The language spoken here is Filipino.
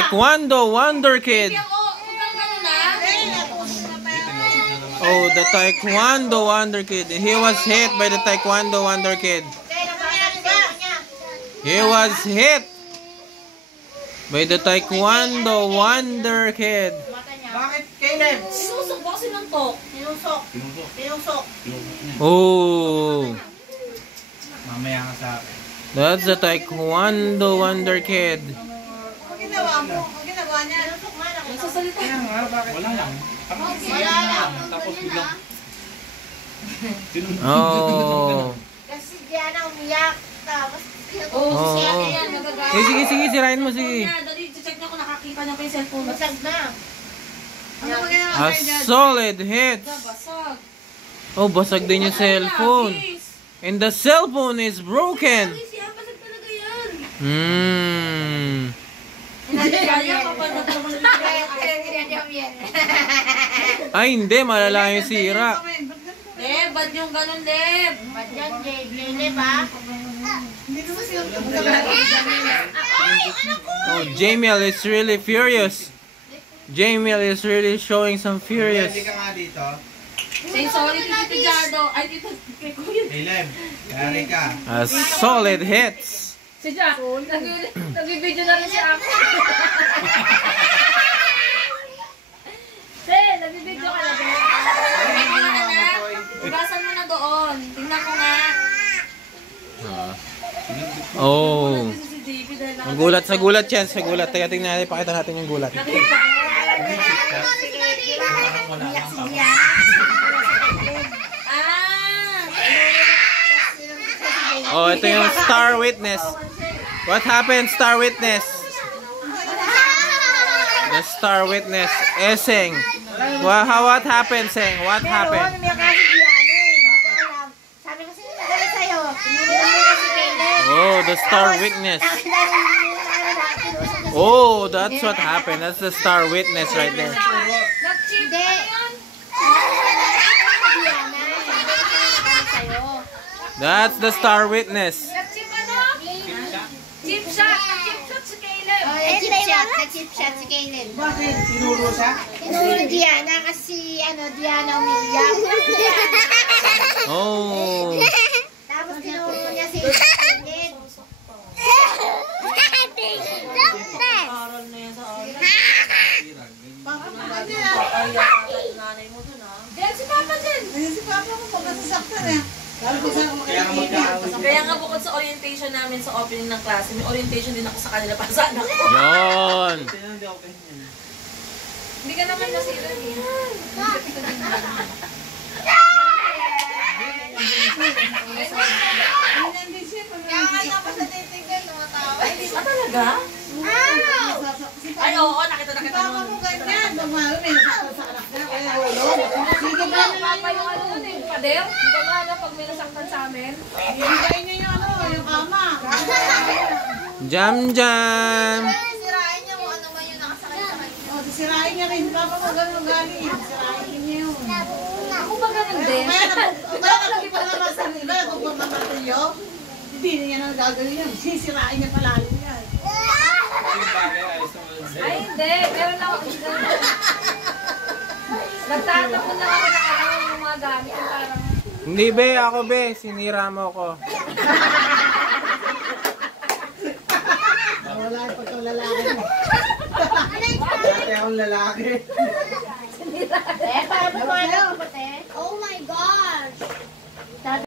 Taekwondo Wonder Kid. Oh, the Taekwondo Wonder Kid. He was hit by the Taekwondo Wonder Kid. He was hit by the Taekwondo Wonder Kid. Bakit, Caleb? Sinusok ba kasi ng tok? Sinusok. Oh. Mamaya ka sa... That's the Taekwondo Wonder Kid. Ang ginawa mo? Ang ginagawa niya? Sinusok nga lang. Nagsasalita. Kaya nga, bakit? Wala lang. Wala lang. Tapos biglang... Oh. Kasi diyan ang umiyak. Tapos Oh. Sige, sirain mo, sige. Dali, check niya kung nakakita niya pa yung cellphone. Basag na. A solid hit. Basag. Oh, basag din yung cellphone. And the cellphone is broken. Basag talaga yan. Ay, hindi. Malala yung sira. Ba't yung ganun, Deb? Ba't yan, Deb, ha? Oh, Jamiel is really furious. Jamiel is really showing some furious. Hindi ka nga dito. Say sorry, Tito Jardo. Ay, Tito Caleb, yari ka. A solid hits. Si Jack, nag-video na rin si Ako. Say, nag-video ka na ba? Ugasan mo na doon. Tingnan ko nga. Oh. Ang gulat sa gulat yan. Sa gulat. Teka, tingnan natin. Pakita natin yung gulat. Oh, ito yung Star Witness. What happened, Star Witness? The Star Witness. Seng. What happened, Seng? What happened? Oh, the Star Witness. Oh, that's what happened. That's the Star Witness right there. That's the Star Witness. Chip shot si Caleb. Chip shot si Caleb. Bakit? Tinuro siya? Tinuro Diana kasi Diana umiyak. Oh. Tapos tinuro niya si Caleb. Aral na yan sa aral. Nanay mo dun, ha? Diyan si Papa dyan. Si Papa mo pagkasasaktan eh. Kaya nga bukod sa orientation namin sa opening ng klase, may orientation din ako sa kanila para sa anak ko. Yon. Hindi ka naman nasira niya. Kaya nga tapos sa titignan, tumatawa. Talaga? Ay, oo, nakita Si Papa mo ganyan. Bumalo, may nasaktan sa anak niya. Kaya wala. Sige ba? Papa yung ano nun eh, pader. Di ba nga na pag may nasaktan sa amin? Hihigayin niya yung kama. Jam jam. Sirain niya kung ano man yung nakasakit sa kanya. Sisirain niya rin. Si Papa mo ganun galing. Sisirain niya yun. Ako ba ganun din? Kaya lagi pa naman sa nila. Kung magmamatilyo, hindi niya nang gagawin yan. Sisirain niya palalim yan. Ay, hindi. Meron lang ako. Nagtatapon lang ako ng mga gamit. Yung parang... Hindi be, ako be. Sinira mo ako. Wala yung pagkalalaki mo. Dati akong lalaki.